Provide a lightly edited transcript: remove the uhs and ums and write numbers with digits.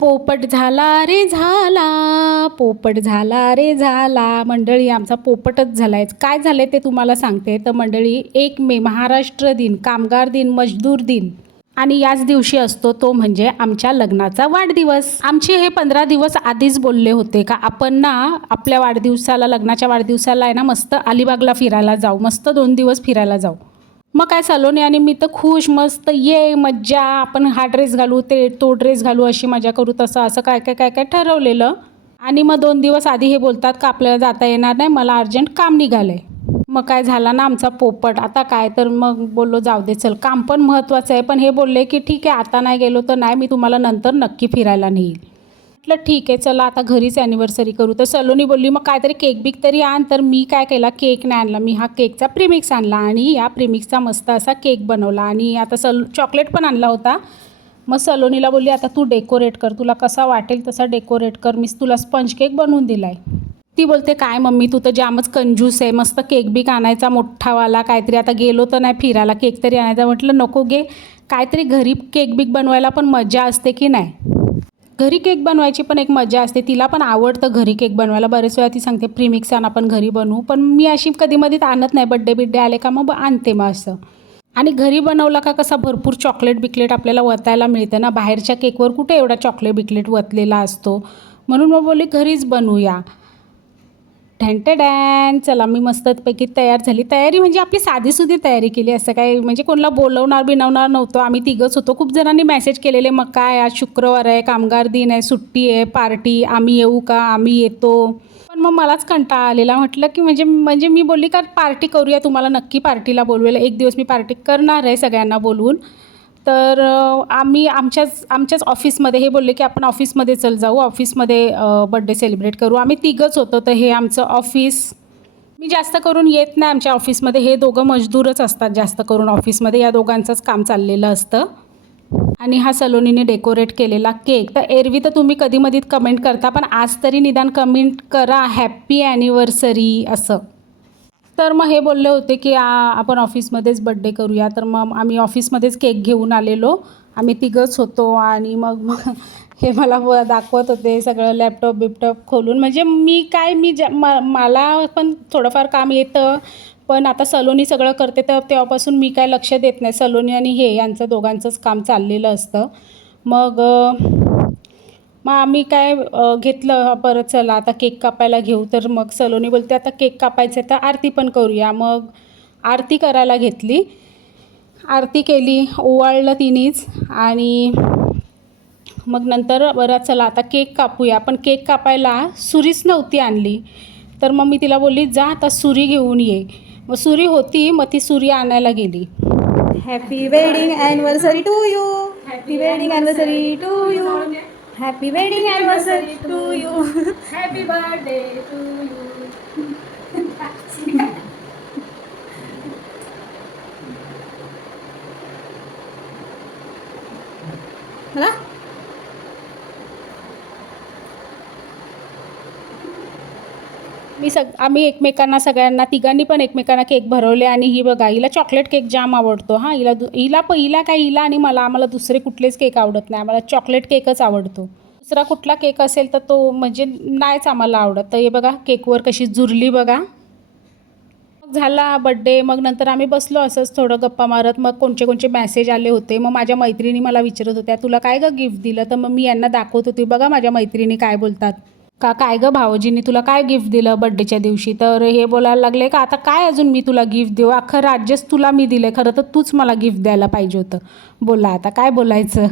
पोपट झाला रे झाला, पोपट झाला रे झाला. मंडळी आमचा पोपटच झाला आहे. काय झालं ते तुम्हाला सांगते. तर मंडळी 1 मे महाराष्ट्र दिन, कामगार दिन, मजदूर दिन आणि याच दिवशी असतो तो म्हणजे आमच्या लग्नाचा वाढदिवस. आमचे हे 15 दिवस आधीच बोलले होते का आपण ना आपल्या वाढदिवसाला, लग्नाच्या वाढदिवसाला आहे ना मस्त अलिबागला फिरायला जाऊ, मस्त 2 दिवस फिरायला जाऊ. मग काय सलोनी आणि मी तर खुश, मस्त ये मज्जा, आपण हा ड्रेस घालू, तो ड्रेस घालू, अशी मजा करू, तसं असं काय काय काय काय ठरवलेलं. आणि मग 2 दिवस आधी हे बोलतात का आपल्याला जाता येणार नाही, मला अर्जंट काम निघालं आहे. मग काय झाला ना आमचा पोपट. आता काय तर मग बोललो जाऊ दे चल, काम पण महत्त्वाचं आहे. पण हे बोलले की ठीक आहे आता नाही गेलो तर नाही, मी तुम्हाला नंतर नक्की फिरायला नेईल. म्हटलं ठीक आहे चला आता घरीच ॲनिव्हर्सरी करू. तर सलोनी बोलली मग काहीतरी केक बिक तरी आण. तर मी काय केला, केक नाही आणला, मी हा केकचा प्रीमिक्स आणला आणि या प्रीमिक्सचा मस्त असा केक बनवला. आणि आता चॉकलेट पण आणला होता. मग सलोनीला बोलली आता तू डेकोरेट कर, तुला कसा वाटेल तसा डेकोरेट कर, मीच तुला स्पंज केक बनवून दिला आहे. ती बोलते काय मम्मी तू तर जामच कंजूस आहे, मस्त केक बिक आणायचा मोठावाला काहीतरी, आता गेलो तर नाही फिरायला केक तरी आणायचा. म्हटलं नको गे, काहीतरी घरी केक बिक बनवायला पण मजा असते की नाही. घरी केक बनवायची पण एक मजा असते. तिला पण आवडतं घरी केक बनवायला. बरेच वेळा ती सांगते प्रीमिक्स आण आपण घरी बनवू, पण मी अशी कधीमधीत आणत नाही. बड्डे बिड्डे आले का मग आणते मग असं. आणि घरी बनवला का कसा भरपूर चॉकलेट बिकलेट आपल्याला वतायला मिळतं ना, बाहेरच्या केकवर कुठे एवढा चॉकलेट बिकलेट वतलेला असतो. म्हणून मग बोलली घरीच बनवूया. डॅन चला मी मस्तपैकी तयार झाली. तयारी म्हणजे आपली साधीसुधी तयारी केली, असं काय म्हणजे कोणाला बोलवणार बिनवणार नव्हतं. आम्ही तिघंच होतो. खूप जणांनी मेसेज केलेले मग काय आज शुक्रवार आहे, कामगार दिन आहे, सुट्टी आहे, पार्टी, आम्ही येऊ का, आम्ही येतो. पण मग मलाच कंटाळा आलेला. म्हटलं की म्हणजे मी बोलली का पार्टी करूया, तुम्हाला नक्की पार्टीला बोलवेल. एक दिवस मी पार्टी करणार आहे सगळ्यांना बोलवून. तर आम्ही आमच्याच ऑफिसमध्ये हे बोलले की आपण ऑफिसमध्ये चल जाऊ, ऑफिसमध्ये बड्डे सेलिब्रेट करू. आम्ही तिघंच होतो. तर हे आमचं ऑफिस, मी जास्त करून येत नाही आमच्या ऑफिसमध्ये. हे दोघं मजदूरच असतात जास्त करून ऑफिसमध्ये, या दोघांचंच काम चाललेलं असतं. आणि हा सलोनीने डेकोरेट केलेला केक. तर एरवी तर तुम्ही कधीमधीत कमेंट करता, पण आज तरी निदान कमेंट करा हॅप्पी ॲनिव्हर्सरी असं. तर मग हे बोलले होते की आपण ऑफिसमध्येच बड्डे करूया. तर मग आम्ही ऑफिसमध्येच केक घेऊन आलेलो. आम्ही तिघंच होतो. आणि मग हे मला दाखवत होते सगळं लॅपटॉप बिपटॉप खोलून. म्हणजे मला पण थोडंफार काम येतं, पण आता सलोनी सगळं करते तर तेव्हापासून मी काय लक्ष देत नाही. सलोनी आणि हे यांचं दोघांचंच काम चाललेलं असतं. मग आम्ही काय घेतलं परत, चला आता केक कापायला घेऊ. तर मग सलोनी बोलते आता केक कापायचं आहे तर आरती पण करूया. मग आरती करायला घेतली, आरती केली, ओवाळलं तिनीच. आणि मग नंतर बरं चला आता केक कापूया. पण केक कापायला सुरीच नव्हती आणली. तर मग मी तिला बोलली जा आता सुरी घेऊन ये. मग सुरी होती, मग ती सुरी आणायला गेली. Happy wedding anniversary to you, happy wedding anniversary to you, happy wedding anniversary to you, happy birthday to you. मला आम्ही एकमेकांना सगळ्यांना तिघांनी पण एकमेकांना केक भरवले. आणि ही बघा हिला चॉकलेट केक जाम आवडतो. हां हिला आणि आम्हाला दुसरे कुठलेच केक आवडत नाही. आम्हाला चॉकलेट केकच आवडतो. दुसरा कुठला केक असेल तर तो म्हणजे नाहीच आम्हाला आवडत. तर हे बघा केकवर कशी जुरली बघा. मग झाला बड्डे. मग नंतर आम्ही बसलो असंच थोडं गप्पा मारत. मग कोणचे मॅसेज आले होते. मग माझ्या मैत्रिणी मला विचारत होत्या तुला काय गं गिफ्ट दिलं. तर मग मी यांना दाखवत होती बघा माझ्या मैत्रिणी काय बोलतात का काय गं भावजींनी तुला काय गिफ्ट दिलं बड्डेच्या दिवशी. तर हे बोलायला लागले का आता काय अजून मी तुला गिफ्ट देऊ, अख्खं राज्यच तुला मी दिलं, खरं तर तूच मला गिफ्ट द्यायला पाहिजे होतं. बोला आता काय बोलायचं.